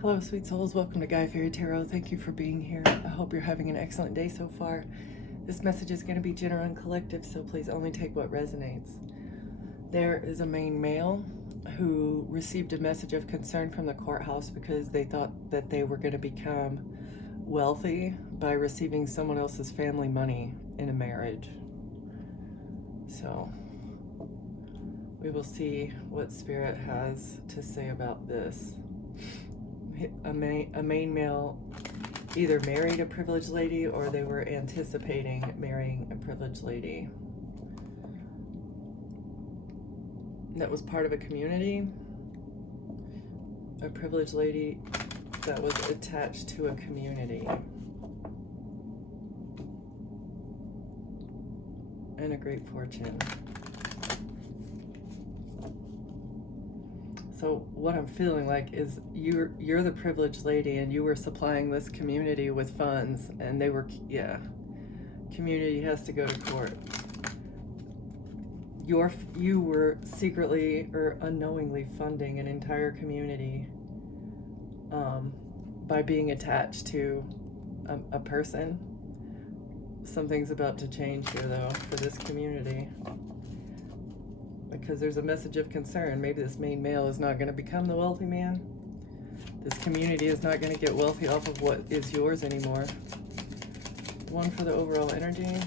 Hello, sweet souls. Welcome to Guy Fairy Tarot. Thank you for being here. I hope you're having an excellent day so far. This message is going to be general and collective, so please only take what resonates. There is a main male who received a message of concern from the courthouse because they thought that they were going to become wealthy by receiving someone else's family money in a marriage. So we will see what Spirit has to say about this. A main male either married a privileged lady or they were anticipating marrying a privileged lady that was part of a community, a privileged lady that was attached to a community, and a great fortune. So what I'm feeling like is you're the privileged lady and you were supplying this community with funds, and they were, community has to go to court. You were secretly or unknowingly funding an entire community by being attached to a person. Something's about to change here though for this community, because there's a message of concern. Maybe this main male is not going to become the wealthy man. This community is not going to get wealthy off of what is yours anymore. One for the overall energy.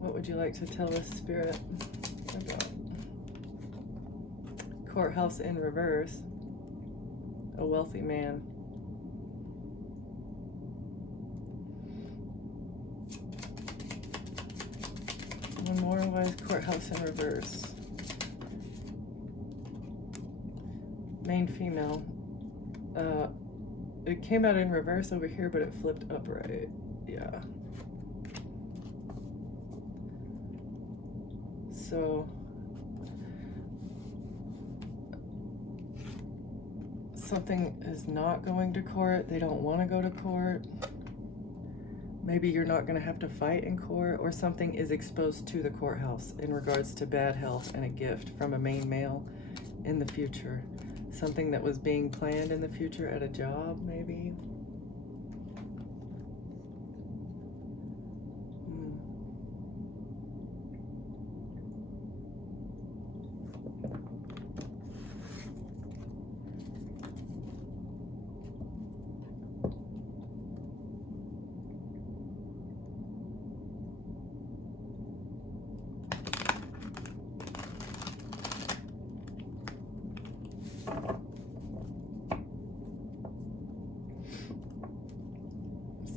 What would you like to tell us, Spirit, about courthouse in reverse? A wealthy man. One more. Why is courthouse in reverse? Main female. It came out in reverse over here, but it flipped upright. Yeah. So something is not going to court. They don't want to go to court. Maybe you're not going to have to fight in court, or something is exposed to the courthouse in regards to bad health and a gift from a main male in the future. Something that was being planned in the future at a job, maybe.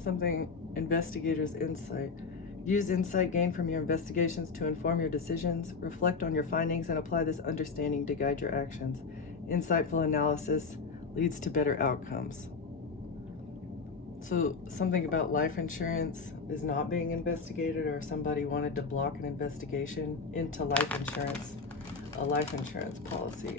Something, investigators' insight. Use insight gained from your investigations to inform your decisions. Reflect on your findings and apply this understanding to guide your actions. Insightful analysis leads to better outcomes. So something about life insurance is not being investigated, or somebody wanted to block an investigation into life insurance, a life insurance policy.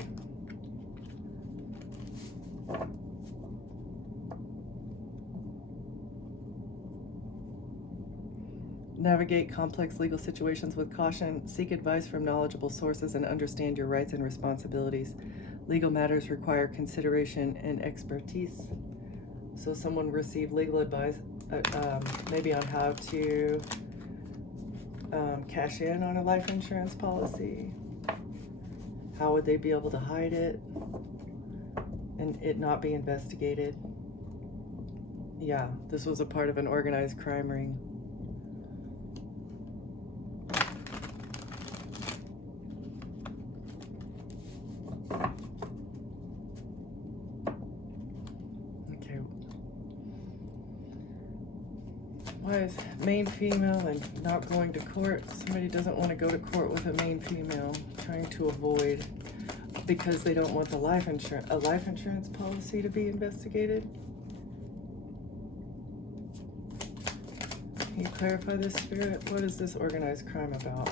Navigate complex legal situations with caution. Seek advice from knowledgeable sources and understand your rights and responsibilities. Legal matters require consideration and expertise. So someone received legal advice, maybe on how to cash in on a life insurance policy. How would they be able to hide it and it not be investigated? Yeah, this was a part of an organized crime ring. Why is main female and not going to court? Somebody doesn't want to go to court with a main female, trying to avoid, because they don't want a life insurance policy to be investigated. Can you clarify this, Spirit? What is this organized crime about?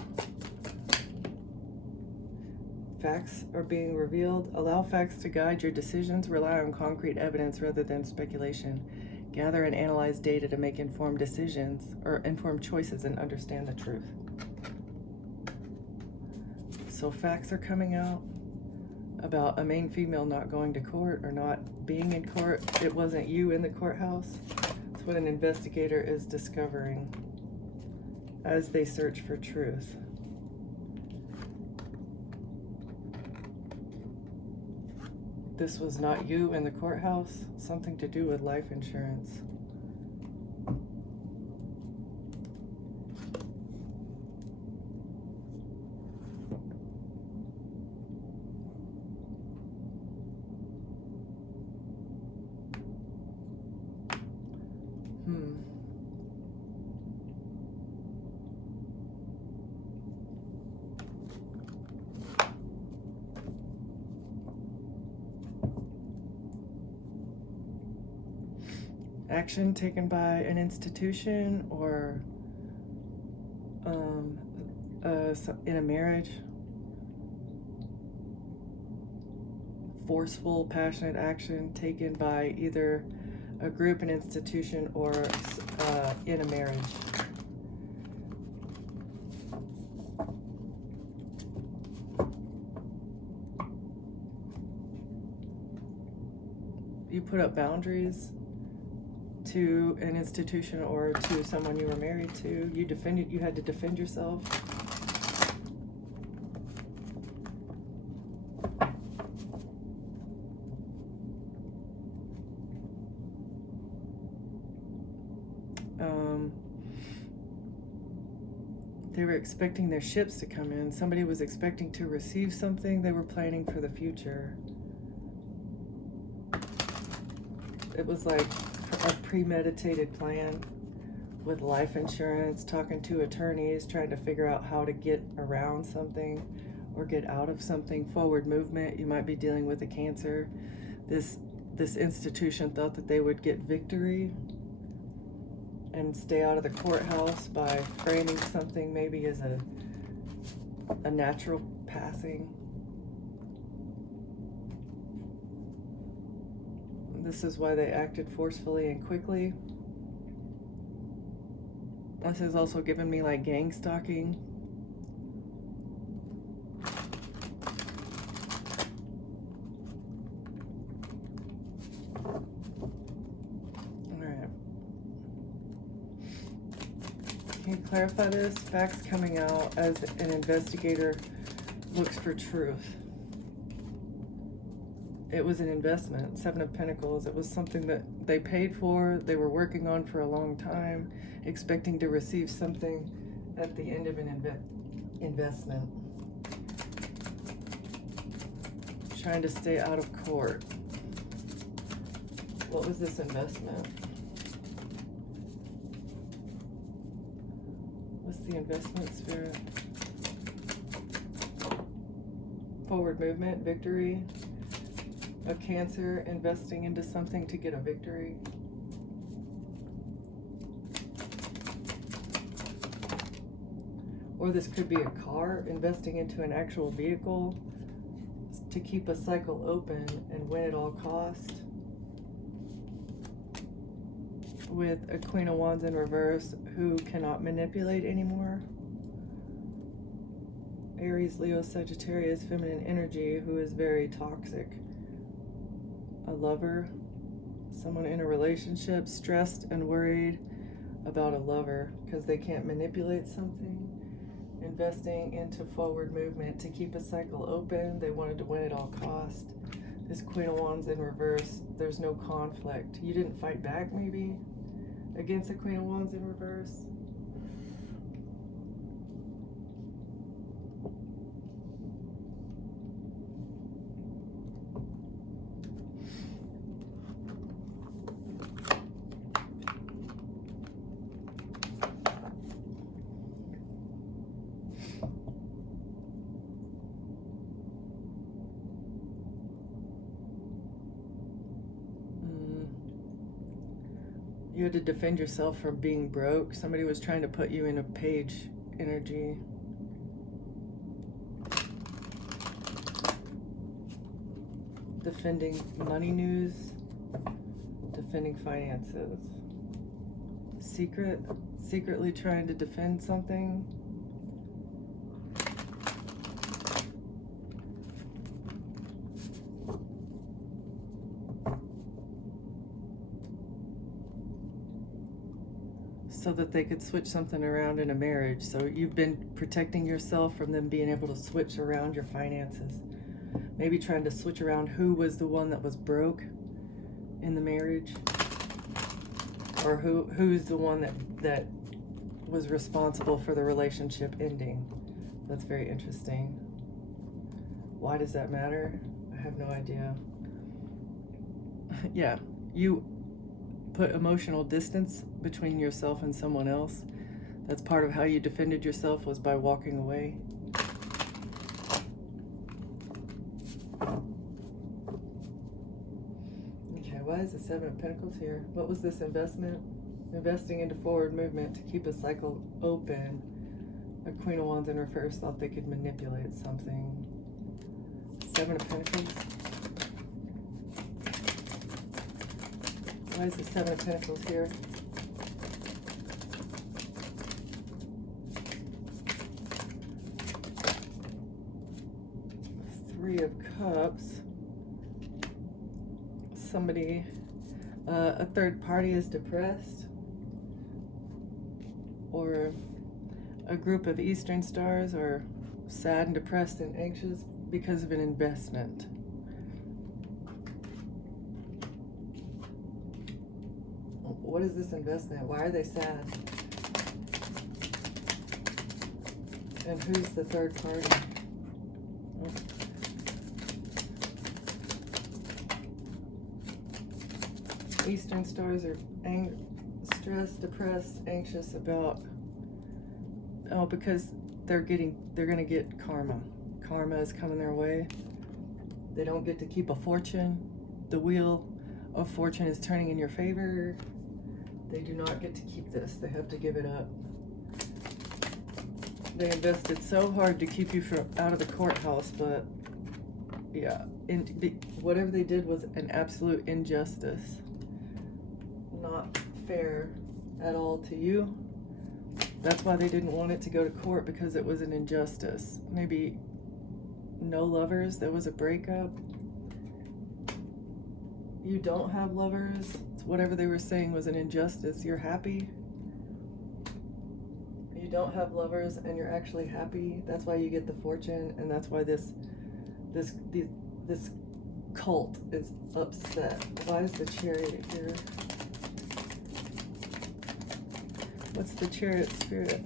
Facts are being revealed. Allow facts to guide your decisions. Rely on concrete evidence rather than speculation. Gather and analyze data to make informed decisions or informed choices and understand the truth. So facts are coming out about a main female not going to court or not being in court. It wasn't you in the courthouse. It's what an investigator is discovering as they search for truth. This was not you in the courthouse. Something to do with life insurance. Action taken by an institution or in a marriage. Forceful, passionate action taken by either a group, an institution, or in a marriage. You put up boundaries to an institution or to someone you were married to. You had to defend yourself. They were expecting their ships to come in. Somebody was expecting to receive something. They were planning for the future. It was like a premeditated plan with life insurance, talking to attorneys, trying to figure out how to get around something or get out of something. Forward movement. You might be dealing with a Cancer. This institution thought that they would get victory and stay out of the courthouse by framing something maybe as a natural passing. This is why they acted forcefully and quickly. This has also given me like gang stalking. Alright. Can you clarify this? Facts coming out as an investigator looks for truth. It was an investment, 7 of Pentacles. It was something that they paid for, they were working on for a long time, expecting to receive something at the end of an investment. Trying to stay out of court. What was this investment? What's the investment, Spirit? Forward movement, victory. A Cancer investing into something to get a victory. Or this could be a car, investing into an actual vehicle to keep a cycle open and win at all cost. With a Queen of Wands in reverse who cannot manipulate anymore. Aries, Leo, Sagittarius, feminine energy who is very toxic. A lover, someone in a relationship, stressed and worried about a lover because they can't manipulate something. Investing into forward movement to keep a cycle open. They wanted to win at all cost. This Queen of Wands in reverse, there's no conflict. You didn't fight back maybe against the Queen of Wands in reverse. You had to defend yourself from being broke. Somebody was trying to put you in a page energy. Defending money news. Defending finances. Secretly trying to defend something. so that they could switch something around in a marriage. So you've been protecting yourself from them being able to switch around your finances. Maybe trying to switch around who was the one that was broke in the marriage, or who's the one that was responsible for the relationship ending. That's very interesting. Why does that matter? I have no idea. Yeah, you put emotional distance between yourself and someone else. That's part of how you defended yourself, was by walking away. Okay, why is the Seven of Pentacles here? What was this investment? Investing into forward movement to keep a cycle open. A Queen of Wands in reverse thought they could manipulate something. Seven of Pentacles. Why is the Seven of Pentacles here? Three of Cups. Somebody, a third party is depressed, or a group of Eastern stars are sad and depressed and anxious because of an investment. What is this investment? Why are they sad? And who's the third party? Eastern stars are stressed, depressed, anxious about, because they're gonna get karma. Karma is coming their way. They don't get to keep a fortune. The wheel of fortune is turning in your favor. They do not get to keep this. They have to give it up. They invested so hard to keep you out of the courthouse, but yeah, whatever they did was an absolute injustice. Not fair at all to you. That's why they didn't want it to go to court, because it was an injustice. Maybe no lovers, there was a breakup. You don't have lovers. Whatever they were saying was an injustice. You're happy. You don't have lovers and you're actually happy. That's why you get the fortune, and that's why this cult is upset. Why is the Chariot here? What's the Chariot spirit?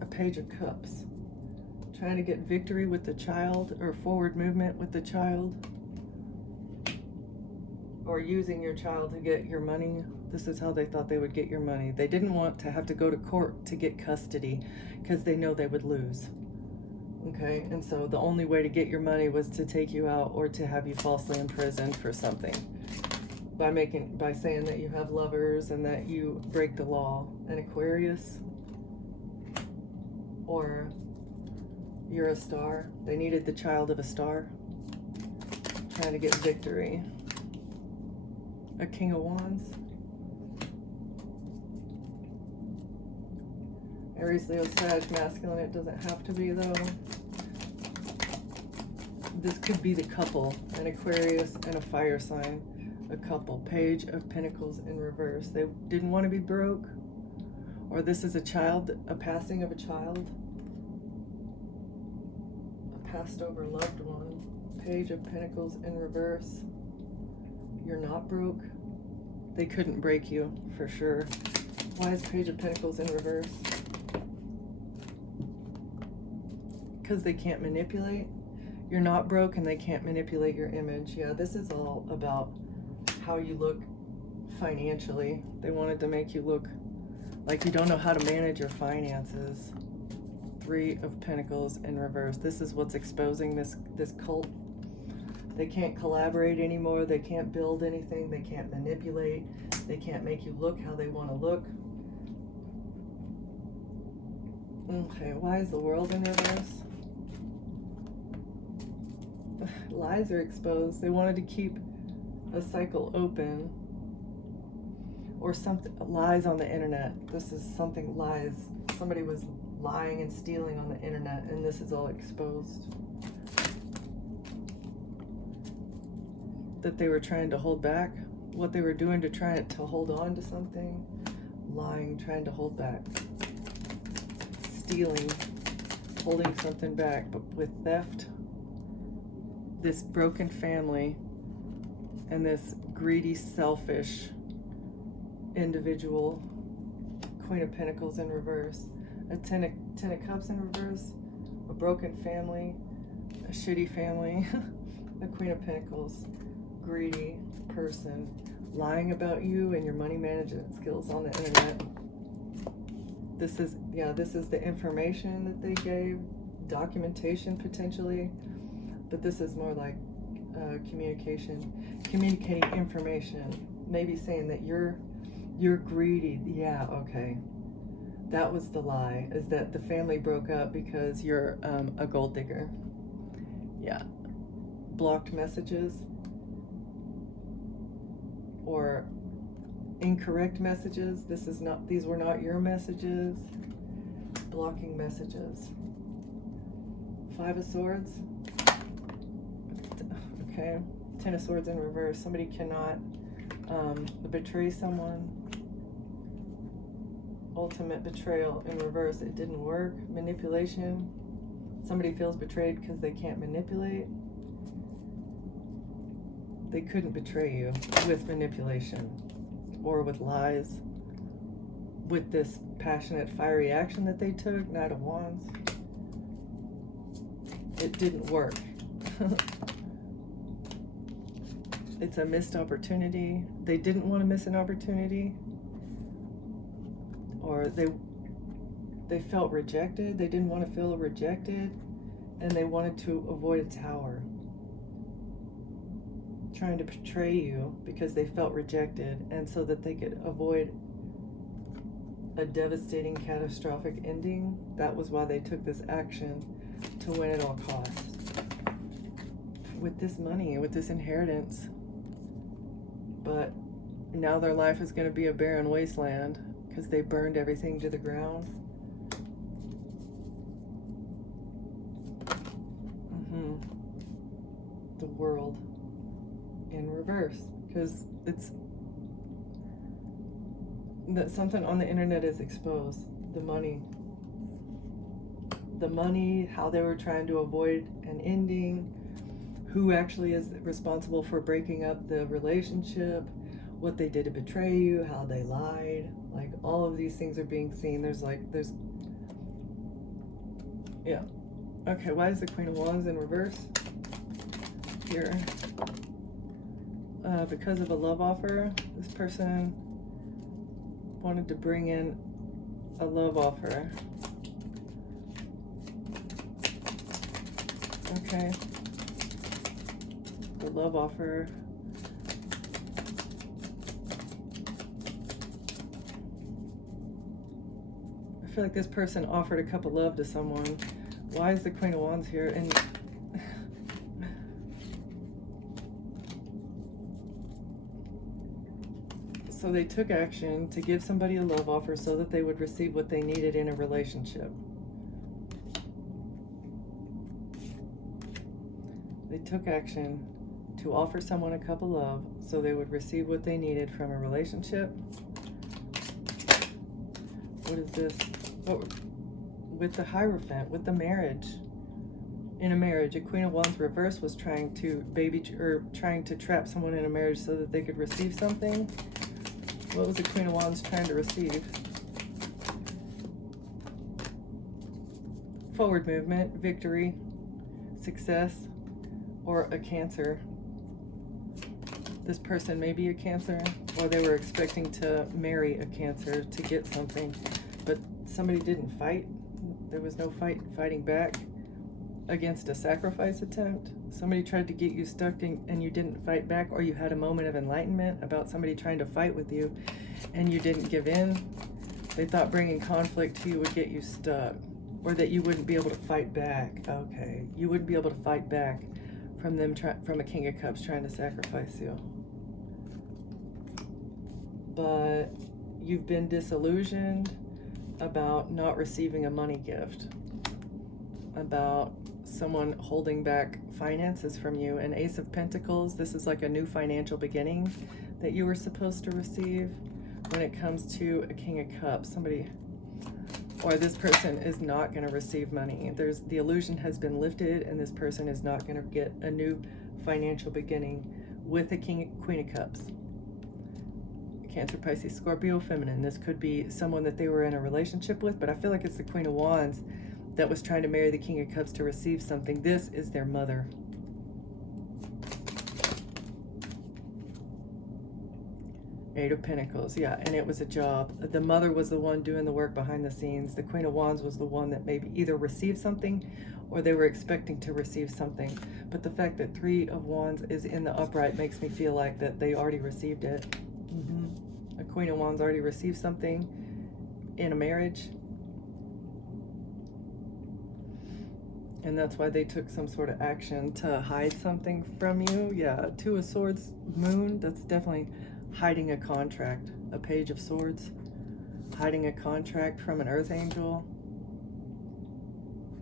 A Page of Cups. Trying to get victory with the child, or forward movement with the child, or using your child to get your money. This is how they thought they would get your money. They didn't want to have to go to court to get custody, because they know they would lose. Okay, and so the only way to get your money was to take you out, or to have you falsely imprisoned for something, by saying that you have lovers and that you break the law. An Aquarius, or you're a star. They needed the child of a star. Trying to get victory. A King of Wands. Aries, Leo, Sag, masculine. It doesn't have to be, though. This could be the couple. An Aquarius and a fire sign. A couple. Page of Pentacles in reverse. They didn't want to be broke. Or this is a child, a passing of a child. Passed over loved one. Page of Pentacles in reverse. You're not broke. They couldn't break you, for sure. Why is Page of Pentacles in reverse? Because they can't manipulate. You're not broke and they can't manipulate your image. Yeah, this is all about how you look financially. They wanted to make you look like you don't know how to manage your finances. Three of Pentacles in reverse. This is what's exposing this cult. They can't collaborate anymore. They can't build anything. They can't manipulate. They can't make you look how they want to look. Okay, why is the World in reverse? Lies are exposed. They wanted to keep a cycle open, or something. Lies on the internet. This is something, lies. Somebody was lying and stealing on the internet, and this is all exposed. That they were trying to hold back. what they were doing to try to hold on to something, lying, trying to hold back, stealing, holding something back. But with theft, this broken family and this greedy, selfish individual, Queen of Pentacles in reverse, a Ten of Cups in reverse, a broken family, a shitty family, a Queen of Pentacles, greedy person, lying about you and your money management skills on the internet. This is the information that they gave, documentation potentially, but this is more like communicating information, maybe saying that you're greedy. Yeah, okay. That was the lie, is that the family broke up because you're a gold digger. Yeah. Blocked messages or incorrect messages. These were not your messages. Blocking messages. Five of Swords. Okay. Ten of Swords in reverse. Somebody cannot betray someone. Ultimate betrayal in reverse. It didn't work. Manipulation. Somebody feels betrayed because they can't manipulate. They couldn't betray you with manipulation or with lies. With this passionate, fiery action that they took, Knight of Wands, it didn't work. It's a missed opportunity. They didn't want to miss an opportunity. Or they felt rejected. They didn't want to feel rejected, and they wanted to avoid a tower. Trying to betray you because they felt rejected, and so that they could avoid a devastating, catastrophic ending. That was why they took this action, to win at all costs. With this money, with this inheritance. But now their life is going to be a barren wasteland because they burned everything to the ground. The World in reverse, because it's that something on the internet is exposed. The money, how they were trying to avoid an ending, who actually is responsible for breaking up the relationship, what they did to betray you, how they lied. Like, all of these things are being seen. Yeah. Okay, why is the Queen of Wands in reverse here? Because of a love offer. This person wanted to bring in a love offer. Okay. The love offer. I feel like this person offered a cup of love to someone. Why is the Queen of Wands here? And so they took action to give somebody a love offer so that they would receive what they needed in a relationship. They took action to offer someone a cup of love so they would receive what they needed from a relationship. What is this? With the Hierophant, with the marriage. In a marriage, a Queen of Wands reverse was trying to trap someone in a marriage so that they could receive something. What was the Queen of Wands trying to receive? Forward movement, victory, success, or a Cancer. This person may be a Cancer, or they were expecting to marry a Cancer to get something, but somebody didn't fight. There was no fighting back against a sacrifice attempt. Somebody tried to get you stuck and you didn't fight back, or you had a moment of enlightenment about somebody trying to fight with you and you didn't give in. They thought bringing conflict to you would get you stuck, or that you wouldn't be able to fight back. Okay, you wouldn't be able to fight back from them, from a King of Cups trying to sacrifice you. But you've been disillusioned about not receiving a money gift, about someone holding back finances from you. An Ace of Pentacles, this is like a new financial beginning. that you were supposed to receive when it comes to a King of Cups. Somebody, or this person is not going to receive money. The illusion has been lifted, and this person is not going to get a new financial beginning with a Queen of Cups. Cancer, Pisces, Scorpio, Feminine. This could be someone that they were in a relationship with, but I feel like it's the Queen of Wands that was trying to marry the King of Cups to receive something. This is their mother. Eight of Pentacles, yeah, and it was a job. The mother was the one doing the work behind the scenes. The Queen of Wands was the one that maybe either received something or they were expecting to receive something. But the fact that Three of Wands is in the upright makes me feel like that they already received it. A Queen of Wands already received something in a marriage. And that's why they took some sort of action to hide something from you. Yeah, Two of Swords, Moon, that's definitely hiding a contract. A Page of Swords, hiding a contract from an Earth Angel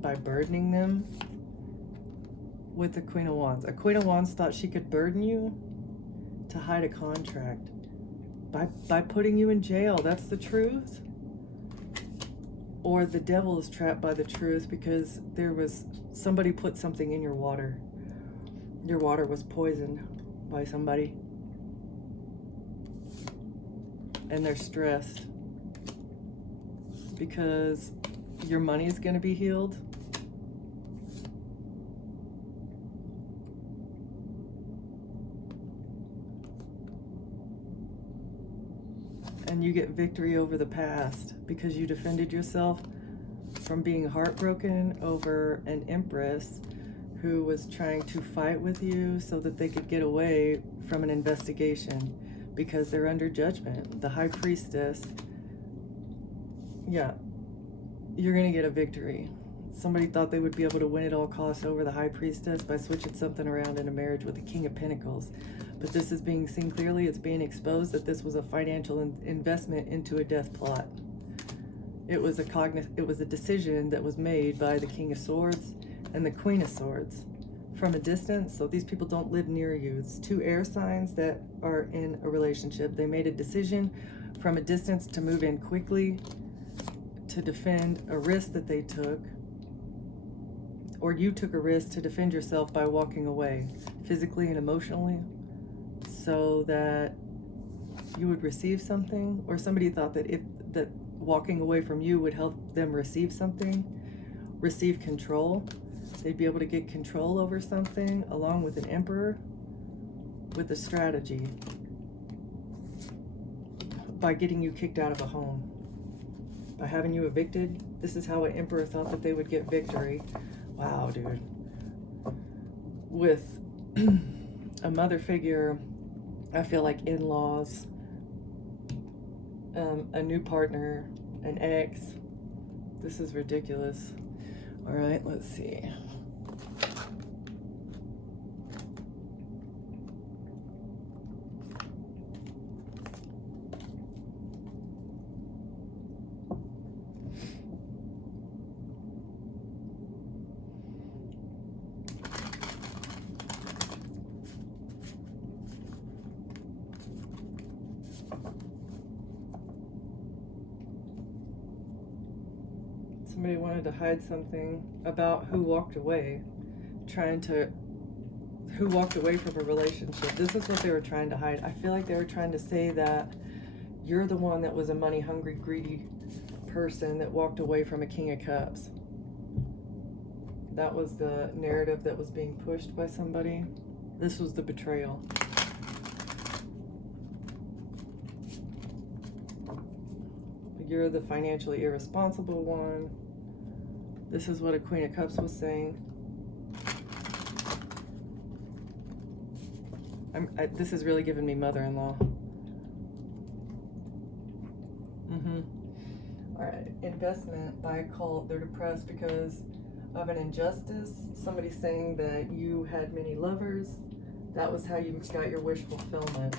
by burdening them with the Queen of Wands. A Queen of Wands thought she could burden you to hide a contract by putting you in jail. That's the truth. Or the devil is trapped by the truth because somebody put something in your water. Your water was poisoned by somebody. And they're stressed because your money is going to be healed. And you get victory over the past because you defended yourself from being heartbroken over an empress who was trying to fight with you so that they could get away from an investigation because they're under judgment. The High Priestess, yeah, you're going to get a victory. Somebody thought they would be able to win at all costs over the High Priestess by switching something around in a marriage with the King of Pentacles. But this is being seen clearly. It's being exposed that this was a financial investment into a death plot. It was a decision that was made by the King of Swords and the Queen of Swords from a distance. So these people don't live near you. It's two air signs that are in a relationship. They made a decision from a distance to move in quickly to defend a risk that they took, or you took a risk to defend yourself by walking away physically and emotionally so that you would receive something, or somebody thought that that walking away from you would help them receive something, receive control. They'd be able to get control over something along with an emperor with a strategy by getting you kicked out of a home, by having you evicted. This is how an emperor thought that they would get victory. Wow, dude. With a mother figure, I feel like in-laws, a new partner, an ex. This is ridiculous. All right, let's see. Somebody wanted to hide something about who walked away, who walked away from a relationship. This is what they were trying to hide. I feel like they were trying to say that you're the one that was a money-hungry, greedy person that walked away from a King of Cups. That was the narrative that was being pushed by somebody. This was the betrayal. You're the financially irresponsible one. This is what a Queen of Cups was saying. This is really giving me mother-in-law. All right, investment by a cult. They're depressed because of an injustice. Somebody saying that you had many lovers. That was how you got your wish fulfillment.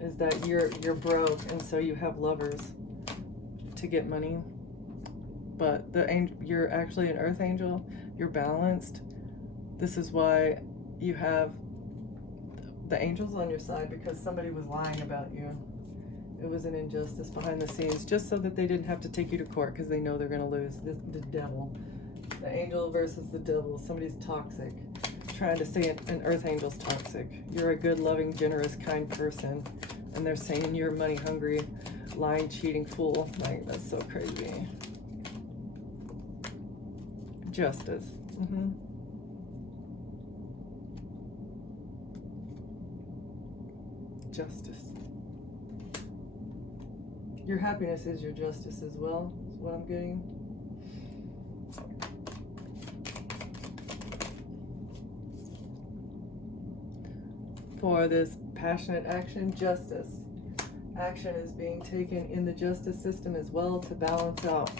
Is that you're broke and so you have lovers to get money. But you're actually an earth angel. You're balanced. This is why you have the angel's on your side because somebody was lying about you. It was an injustice behind the scenes, just so that they didn't have to take you to court because they know they're going to lose. The devil. The angel versus the devil. Somebody's toxic. Trying to say an earth angel's toxic. You're a good, loving, generous, kind person. And they're saying you're money hungry, lying, cheating fool. Like, that's so crazy. Justice. Justice. Your happiness is your justice as well, is what I'm getting. For this passionate action, justice. Action is being taken in the justice system as well to balance out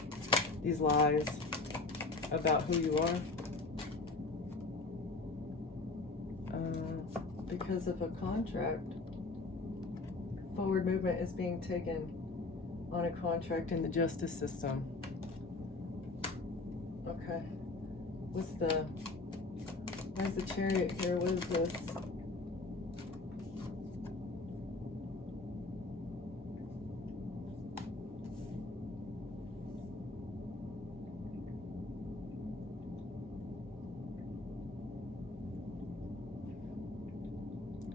these lies about who you are. Because of a contract, forward movement is being taken on a contract in the justice system. Okay. Where's the Chariot here? What is this?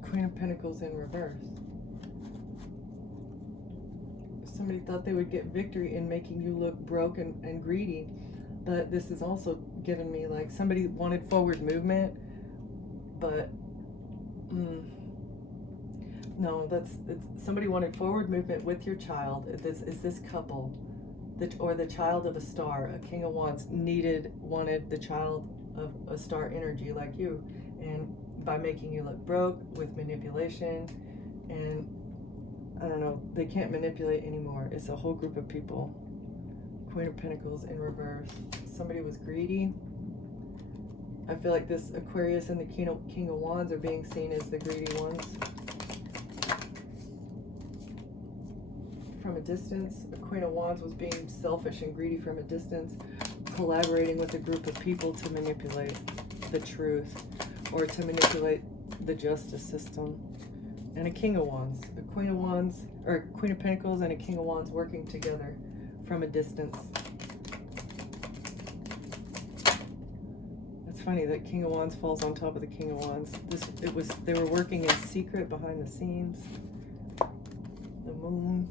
Queen of Pentacles in reverse. Somebody thought they would get victory in making you look broke and greedy, but this is also giving me like somebody wanted forward movement, but no, it's somebody wanted forward movement with your child. This couple, or the child of a star, a King of Wands wanted the child of a star energy like you, and by making you look broke with manipulation, and I don't know, they can't manipulate anymore. It's a whole group of people. Queen of Pentacles in reverse. Somebody was greedy. I feel like this Aquarius and the King of Wands are being seen as the greedy ones. From a distance, a Queen of Wands was being selfish and greedy from a distance, collaborating with a group of people to manipulate the truth or to manipulate the justice system. And a King of Wands, a Queen of Wands, or a Queen of Pentacles and a King of Wands working together from a distance. It's funny that King of Wands falls on top of the King of Wands. They were working in secret behind the scenes. The Moon.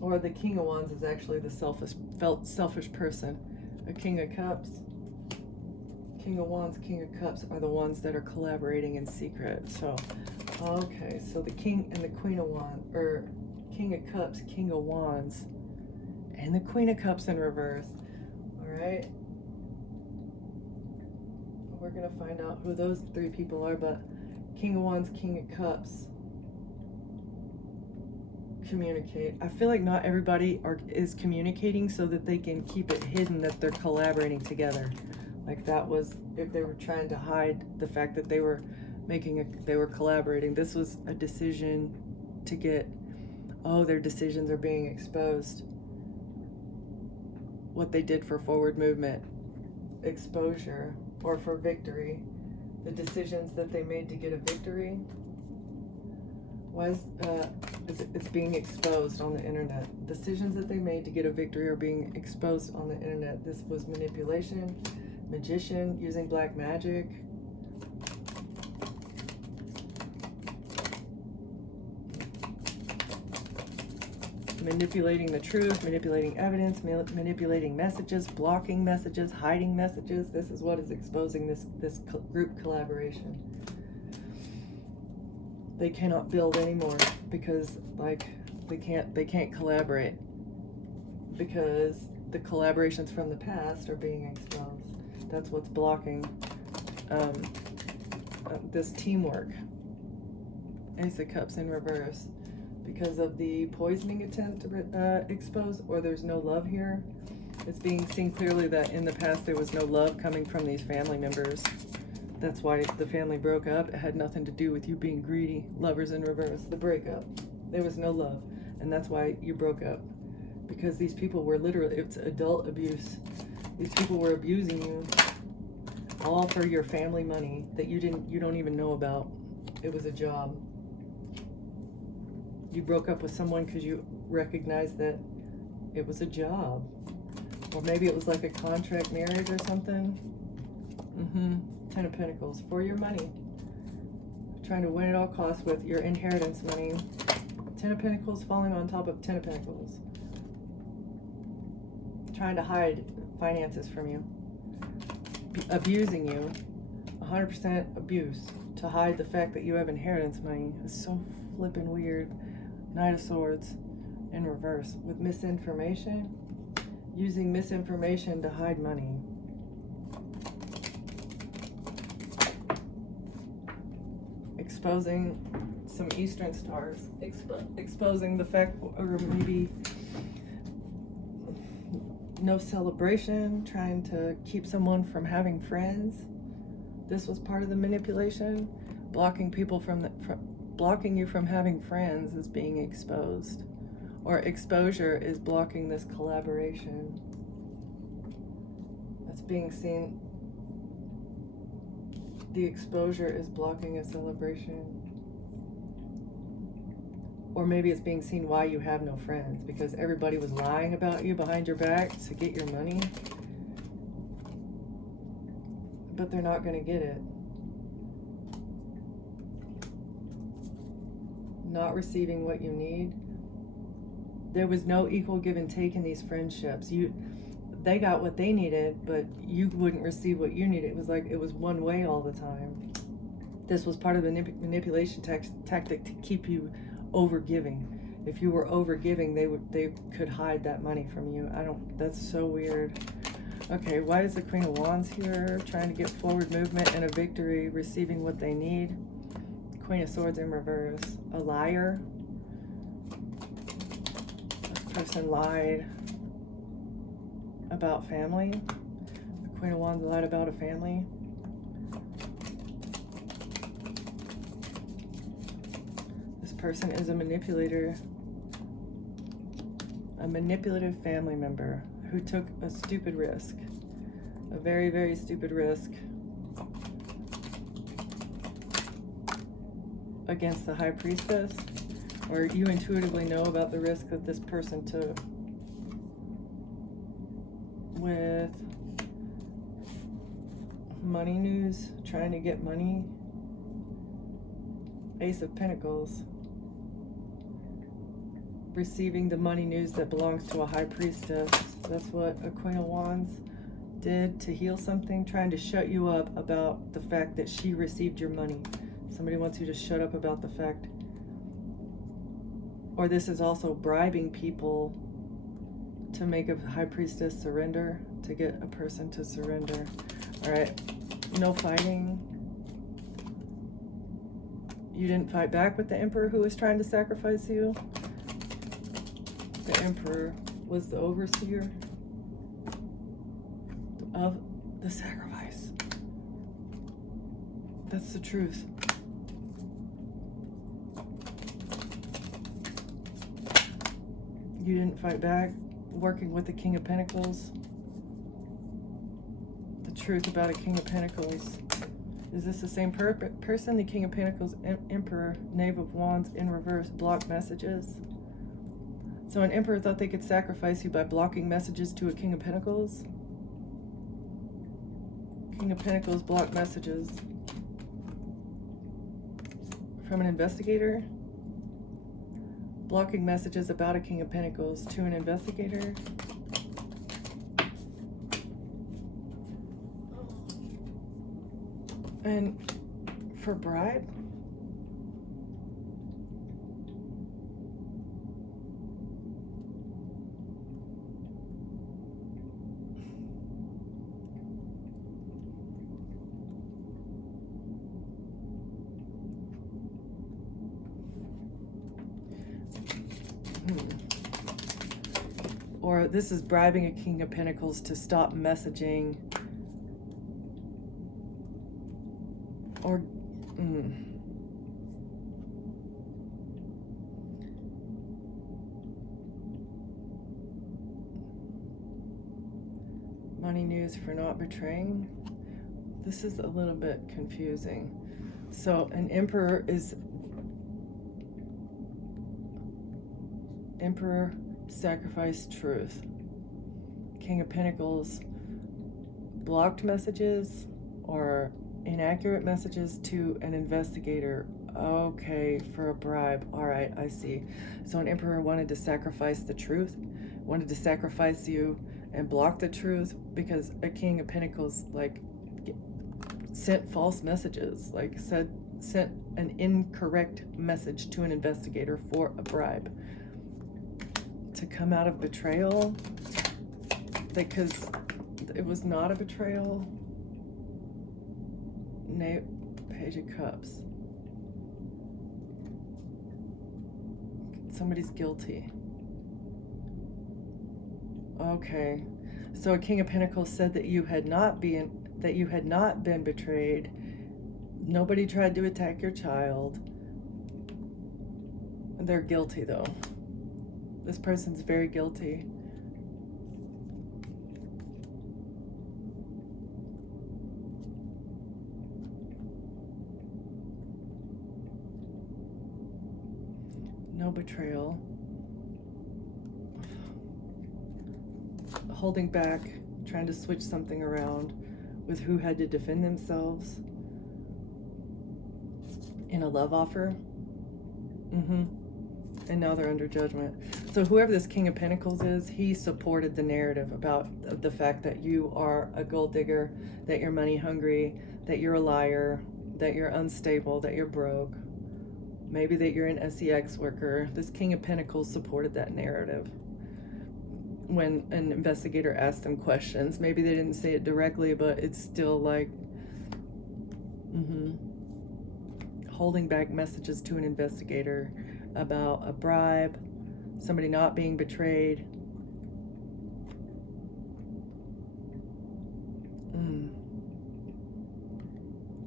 Or the King of Wands is actually the selfish person. A King of Cups. King of Wands, King of Cups are the ones that are collaborating in secret. So, okay, so the King and the Queen of Wands, or King of Cups, King of Wands, and the Queen of Cups in reverse. All right. We're going to find out who those three people are, but King of Wands, King of Cups. Communicate. I feel like not everybody is communicating so that they can keep it hidden that they're collaborating together. Like that was, if they were trying to hide the fact that they were collaborating. This was a decision to get, their decisions are being exposed. What they did for forward movement, exposure, or for victory. The decisions that they made to get a victory. Why is it's being exposed on the internet? Decisions that they made to get a victory are being exposed on the internet. This was manipulation, magician, using black magic. Manipulating the truth, manipulating evidence, manipulating messages, blocking messages, hiding messages. This is what is exposing this group collaboration. They cannot build anymore because they can't collaborate because the collaborations from the past are being exposed. That's what's blocking this teamwork. Ace of Cups in reverse because of the poisoning attempt to expose, or there's no love here. It's being seen clearly that in the past there was no love coming from these family members. That's why the family broke up. It had nothing to do with you being greedy. Lovers in reverse. The breakup. There was no love. And that's why you broke up. because these people were literally, it's adult abuse. These people were abusing you, all for your family money that you don't even know about. It was a job. You broke up with someone because you recognized that it was a job. Or maybe it was like a contract marriage or something. Ten of Pentacles, for your money. Trying to win at all costs with your inheritance money. Ten of Pentacles falling on top of Ten of Pentacles. Trying to hide finances from you. Abusing you. 100% abuse. To hide the fact that you have inheritance money. It's so flippin' weird. Knight of Swords in reverse. With misinformation. Using misinformation to hide money. Exposing some Eastern stars. Exposing the fact, or maybe no celebration, trying to keep someone from having friends. This was part of the manipulation. Blocking people blocking you from having friends is being exposed. Or exposure is blocking this collaboration. That's being seen. The exposure is blocking a celebration. Or maybe it's being seen why you have no friends, because everybody was lying about you behind your back to get your money. But they're not going to get it. Not receiving what you need. There was no equal give and take in these friendships. They got what they needed, but you wouldn't receive what you needed. It was like it was one way all the time. This was part of the manipulation tactic to keep you over-giving. If you were over-giving, they could hide that money from you. That's so weird. Okay, why is the Queen of Wands here? Trying to get forward movement and a victory, receiving what they need. Queen of Swords in reverse. A liar. Person lied about family. The Queen of Wands lied about a family. This person is a manipulator. A manipulative family member who took a stupid risk. A very, very stupid risk against the High Priestess. Or you intuitively know about the risk that this person took. With money news, trying to get money. Ace of Pentacles. Receiving the money news that belongs to a High Priestess. That's what a Queen of Wands did to heal something. Trying to shut you up about the fact that she received your money. Somebody wants you to shut up about the fact. Or this is also bribing people to make a High Priestess surrender, to get a person to surrender. All right, no fighting. You didn't fight back with the Emperor who was trying to sacrifice you. The Emperor was the overseer of the sacrifice. That's the truth. You didn't fight back, working with the King of Pentacles. The truth about a King of Pentacles. Is this the same person? The King of Pentacles, Emperor, Knave of Wands in reverse, block messages. So an Emperor thought they could sacrifice you by blocking messages to a King of Pentacles. King of Pentacles block messages from an investigator. Blocking messages about a King of Pentacles to an investigator. And for bribe, or this is bribing a King of Pentacles to stop messaging, or Money news for not betraying. This is a little bit confusing. So an emperor sacrificed truth. King of Pentacles, blocked messages or inaccurate messages to an investigator. Okay, for a bribe. All right, I see. So an emperor wanted to sacrifice the truth, wanted to sacrifice you and block the truth, because a King of Pentacles sent false messages, sent an incorrect message to an investigator for a bribe. To come out of betrayal, because it was not a betrayal. Page of Cups. Somebody's guilty. Okay, so a King of Pentacles said that you had not been betrayed. Nobody tried to attack your child. They're guilty though. This person's very guilty. No betrayal. Holding back, trying to switch something around with who had to defend themselves in a love offer. And now they're under judgment. So whoever this King of Pentacles is, he supported the narrative about the fact that you are a gold digger, that you're money hungry, that you're a liar, that you're unstable, that you're broke, maybe that you're an SEX worker. This King of Pentacles supported that narrative. When an investigator asked them questions, maybe they didn't say it directly, but it's still like holding back messages to an investigator about a bribe, somebody not being betrayed.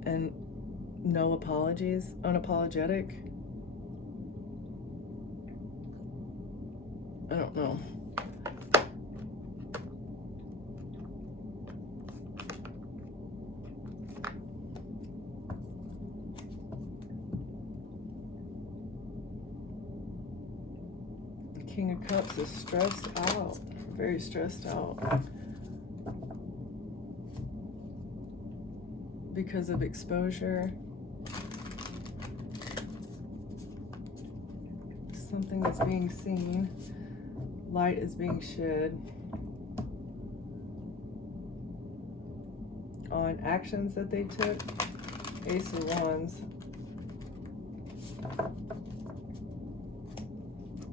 And no apologies, unapologetic. I don't know. King of Cups is stressed out, very stressed out because of exposure. Something that's being seen, light is being shed on actions that they took. Ace of Wands.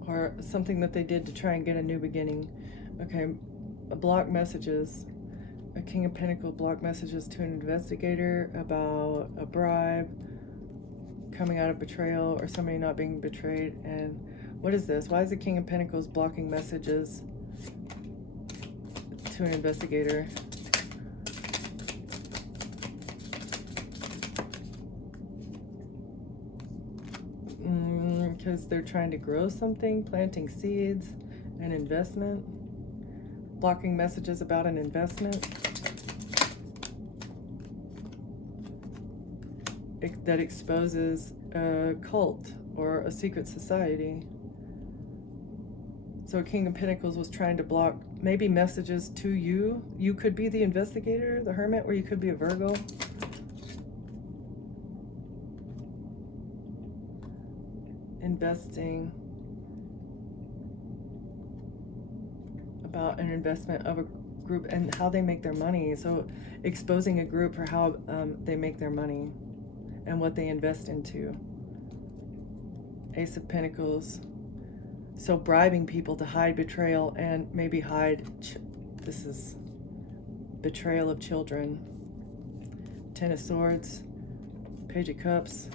Or something that they did to try and get a new beginning. Okay, block messages. A King of Pentacles block messages to an investigator about a bribe, coming out of betrayal, or somebody not being betrayed. And what is this? Why is the King of Pentacles blocking messages to an investigator? Because they're trying to grow something, planting seeds, an investment, blocking messages about an investment that exposes a cult or a secret society. So King of Pentacles was trying to block maybe messages to you. You could be the investigator, the Hermit, or you could be a Virgo. Investing, about an investment of a group and how they make their money. So exposing a group for how they make their money and what they invest into. Ace of Pentacles. So bribing people to hide betrayal and maybe hide, this is betrayal of children. Ten of Swords, Page of Cups,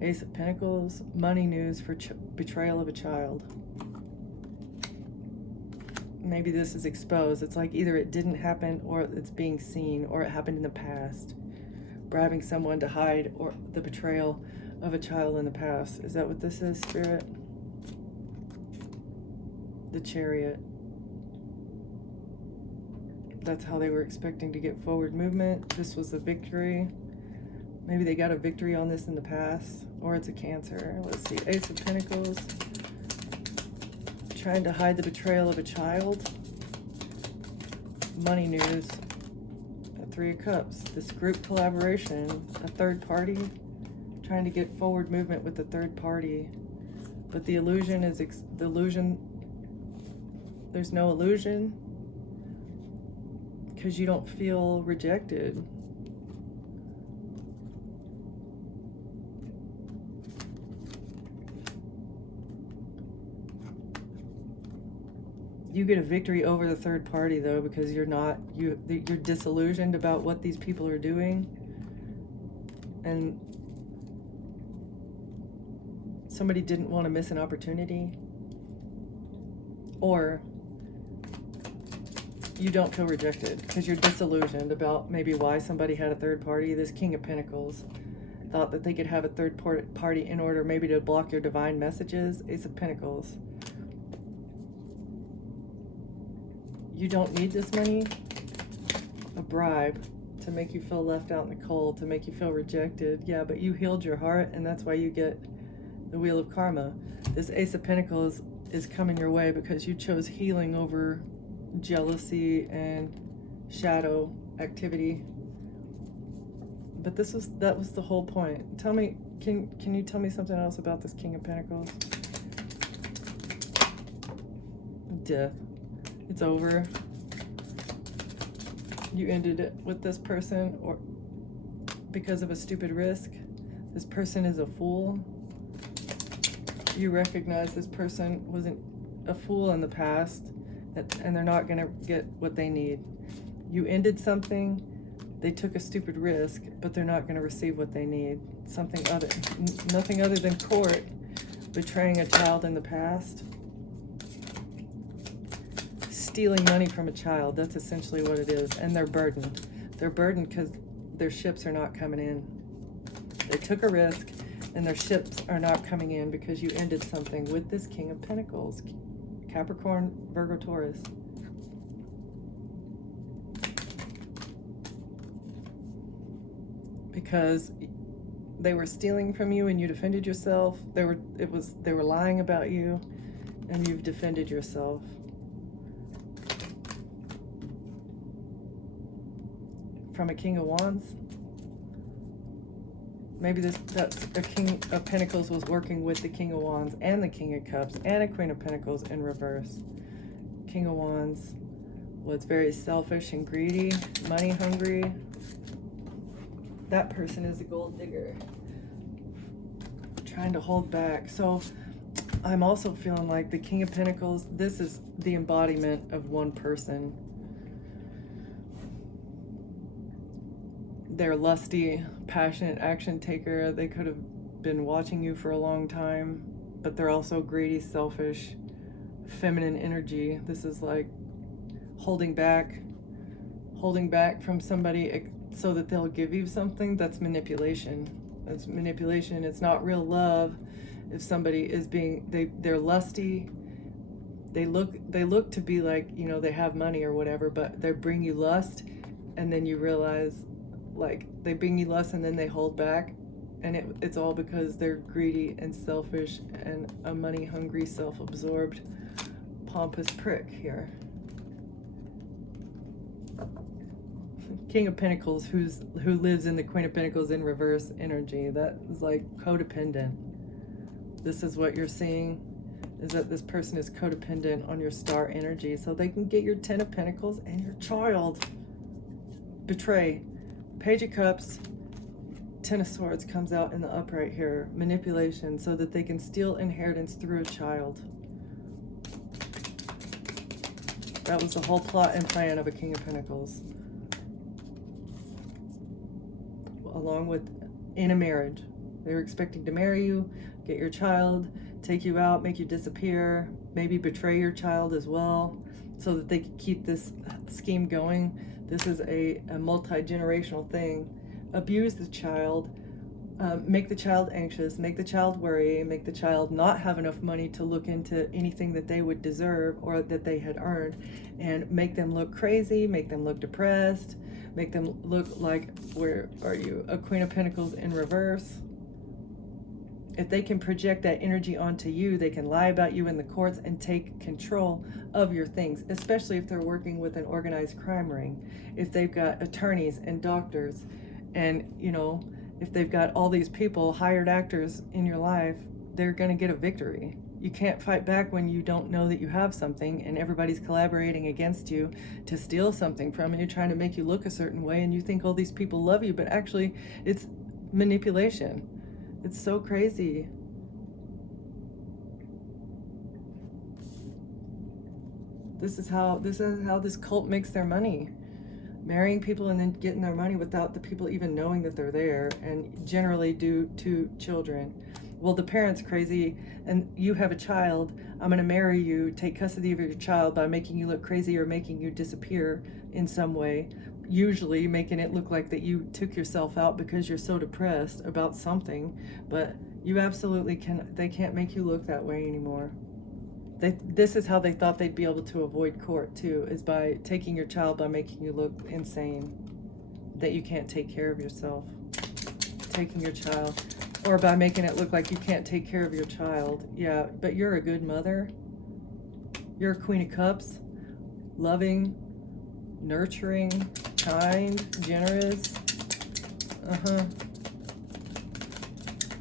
Ace of Pentacles, money news for betrayal of a child. Maybe this is exposed. It's like either it didn't happen or it's being seen or it happened in the past. Bribing someone to hide or the betrayal of a child in the past. Is that what this is, Spirit? The Chariot. That's how they were expecting to get forward movement. This was a victory. Maybe they got a victory on this in the past, or it's a Cancer. Let's see, Ace of Pentacles. Trying to hide the betrayal of a child. Money news. Three of Cups. This group collaboration. A third party. Trying to get forward movement with the third party. But the illusion is the illusion. There's no illusion. Because you don't feel rejected. You get a victory over the third party though, because you're disillusioned about what these people are doing, and somebody didn't want to miss an opportunity, or you don't feel rejected because you're disillusioned about maybe why somebody had a third party. This King of Pentacles thought that they could have a third party in order maybe to block your divine messages. Ace of Pentacles. You don't need this money. A bribe to make you feel left out in the cold, to make you feel rejected. Yeah, but you healed your heart, and that's why you get the Wheel of Karma. This Ace of Pentacles is coming your way because you chose healing over jealousy and shadow activity. But that was the whole point. Tell me, can you tell me something else about this King of Pentacles? Death. It's over. You ended it with this person, or because of a stupid risk. This person is a fool. You recognize this person wasn't a fool in the past, and they're not gonna get what they need. You ended something. They took a stupid risk, but they're not gonna receive what they need. Nothing other than court, betraying a child in the past. Stealing money from a child, that's essentially what it is. And they're burdened. They're burdened because their ships are not coming in. They took a risk and their ships are not coming in because you ended something with this King of Pentacles. Capricorn, Virgo, Taurus. Because they were stealing from you and you defended yourself. They were lying about you and you've defended yourself. From a King of Wands. Maybe that's a King of Pentacles was working with the King of Wands and the King of Cups and a Queen of Pentacles in reverse. King of Wands was very selfish and greedy, money hungry. That person is a gold digger. Trying to hold back. So I'm also feeling like the King of Pentacles, this is the embodiment of one person. They're lusty, passionate action taker. They could have been watching you for a long time, but they're also greedy, selfish, feminine energy. This is like holding back from somebody so that they'll give you something. That's manipulation. That's manipulation. It's not real love. If somebody is they're lusty, they look to be like, you know, they have money or whatever, but they bring you lust, and then you realize, like, they bring you lust and then they hold back, and it's all because they're greedy and selfish and a money hungry, self-absorbed, pompous prick here. King of Pentacles who lives in the Queen of Pentacles in reverse energy. That is like codependent. This is what you're seeing, is that this person is codependent on your star energy so they can get your 10 of Pentacles and your child. Betray. Page of Cups, 10 of Swords comes out in the upright here. Manipulation, so that they can steal inheritance through a child. That was the whole plot and plan of a King of Pentacles. Along with in a marriage. They were expecting to marry you, get your child, take you out, make you disappear, maybe betray your child as well, so that they could keep this scheme going. This is a multi-generational thing. Abuse the child, make the child anxious, make the child worry, make the child not have enough money to look into anything that they would deserve or that they had earned, and make them look crazy, make them look depressed, make them look like, where are you, a Queen of Pentacles in reverse. If they can project that energy onto you, they can lie about you in the courts and take control of your things, especially if they're working with an organized crime ring. If they've got attorneys and doctors, and, you know, if they've got all these people, hired actors in your life, they're going to get a victory. You can't fight back when you don't know that you have something and everybody's collaborating against you to steal something from you, trying to make you look a certain way, and you think all these people love you, but actually it's manipulation. It's so crazy. This is how this cult makes their money. Marrying people and then getting their money without the people even knowing that they're there, and generally due to children. Well, the parent's crazy and you have a child. I'm going to marry you, take custody of your child by making you look crazy or making you disappear in some way. Usually making it look like that you took yourself out because you're so depressed about something, but you absolutely they can't make you look that way anymore. This is how they thought they'd be able to avoid court too, is by taking your child, by making you look insane, that you can't take care of yourself. Taking your child, or by making it look like you can't take care of your child. Yeah, but you're a good mother. You're a Queen of Cups, loving, nurturing, kind, generous.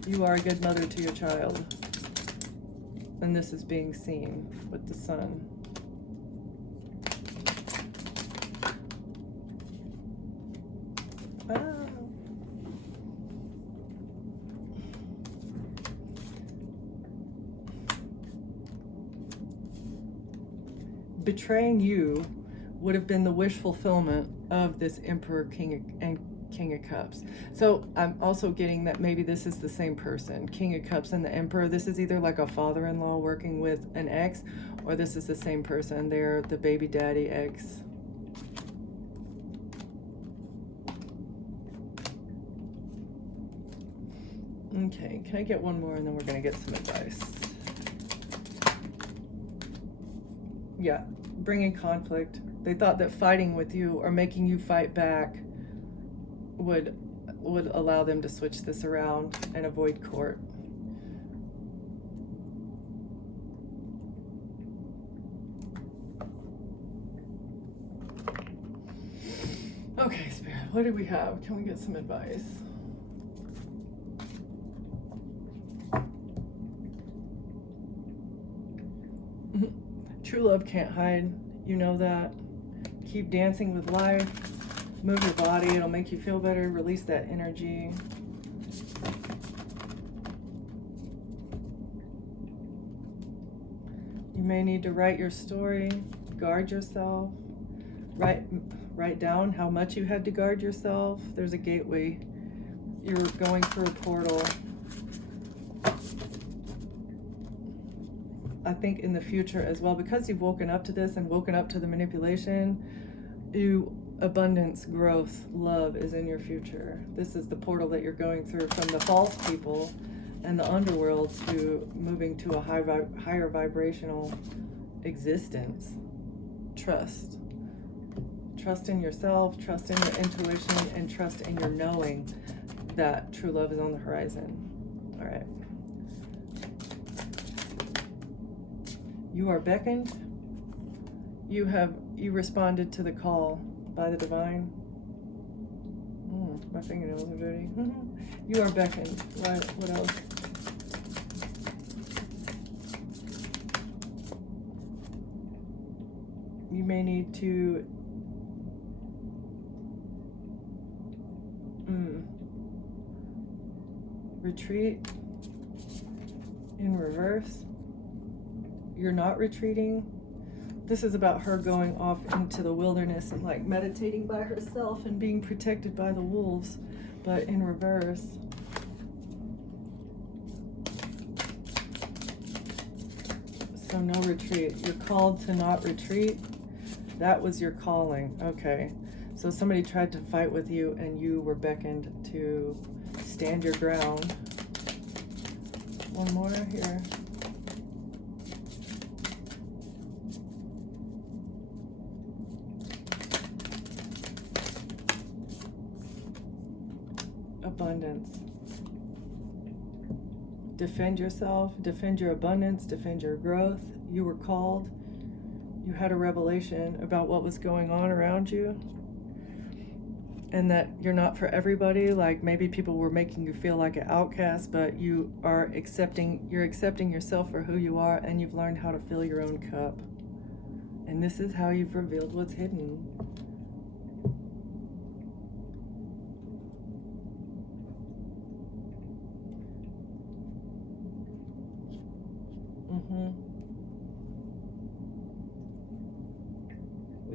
You are a good mother to your child. And this is being seen with the Sun. Betraying you would have been the wish fulfillment of this Emperor, King of Cups. So I'm also getting that maybe this is the same person. King of Cups and the Emperor. This is either like a father-in-law working with an ex, or this is the same person. They're the baby daddy ex. Okay, can I get one more and then we're going to get some advice? Yeah, bringing conflict. They thought that fighting with you or making you fight back would allow them to switch this around and avoid court. Okay, Spirit, what do we have? Can we get some advice? True love can't hide. You know that. Keep dancing with life. Move your body. It'll make you feel better. Release that energy. You may need to write your story. Guard yourself. Write down how much you had to guard yourself. There's a gateway. You're going through a portal. I think in the future as well, because you've woken up to this and woken up to the manipulation, abundance, growth, love is in your future. This is the portal that you're going through from the false people and the underworld to moving to a higher vibrational existence. Trust. Trust in yourself, trust in your intuition, and trust in your knowing that true love is on the horizon. All right. You are beckoned. You responded to the call by the divine. My fingernails are dirty. You are beckoned. What else? You may need to retreat in reverse. You're not retreating. This is about her going off into the wilderness and like meditating by herself and being protected by the wolves, but in reverse. So no retreat. You're called to not retreat. That was your calling. Okay. So somebody tried to fight with you and you were beckoned to stand your ground. One more here. Abundance. Defend yourself, defend your abundance, defend your growth. You were called. You had a revelation about what was going on around you. And that you're not for everybody. Like maybe people were making you feel like an outcast, but you're accepting yourself for who you are, and you've learned how to fill your own cup. And this is how you've revealed what's hidden.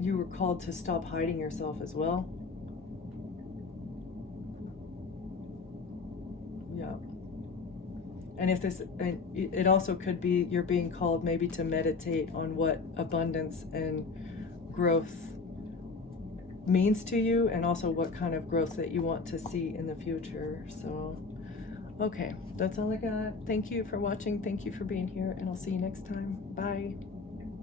You were called to stop hiding yourself as well. Yeah. And it also could be you're being called maybe to meditate on what abundance and growth means to you, and also what kind of growth that you want to see in the future. So, okay, that's all I got. Thank you for watching. Thank you for being here, and I'll see you next time. Bye.